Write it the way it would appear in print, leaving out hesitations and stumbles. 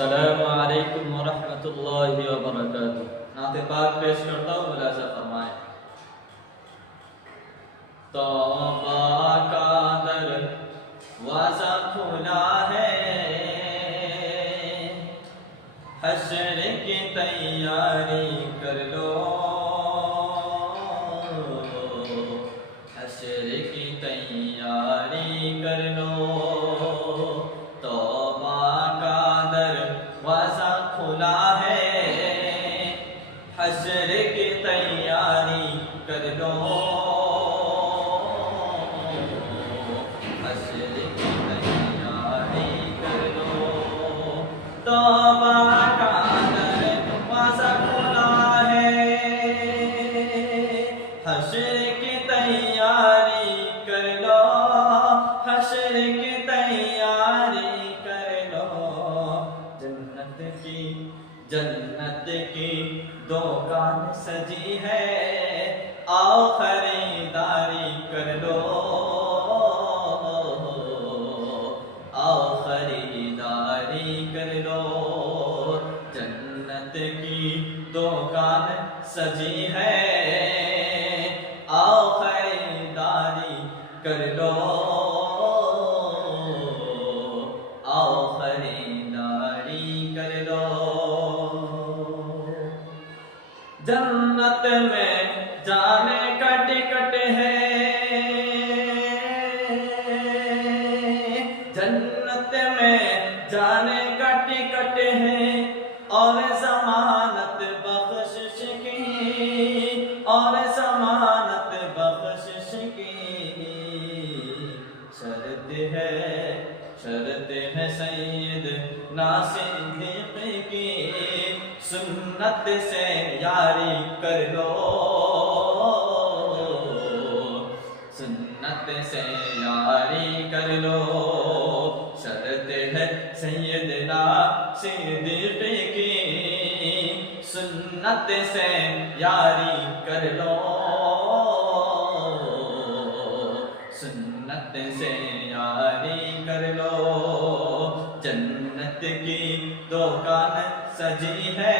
अस्सलामु अलैकुम वरहमतुल्लाहि वबरकातुहू। नाते पाक पेश करता हूँ, मुलाजा फरमाएं। तौबा का दरवाज़ा खुला है, हश्र की तैयारी कर लो, हश्र की तैयारी कर लो। तौबा का दरवाज़ा खुला है, हश्र की तैयारी कर लो, हश्र की तैयारी कर लो। तौबा का दरवाज़ा खुला है, हश्र की तैयारी कर लो, हश्र की तैयारी कर लो। जन्नत की दुकान सजी है, आओ खरीदारी कर लो, आओ खरीदारी कर लो। जन्नत की दुकान सजी है, आओ खरीदारी कर लो, आओ खरीदारी कर लो। जन्नत में जाने का टिकट है, जन्नत में जाने का टिकट है, और ज़मानत बख्शिश की, और ज़मानत बख्शिश की शर्त है, शर्त है सैयद सिद्दीक़ की। सुन्नत से यारी कर लो, सुन्नत से यारी कर लो। शर्त है सैयदना सिद्दीक़ की, सुन्नत से यारी कर लो, सुन्नत से यारी कर लो। जन्नत की दुकान सजी है,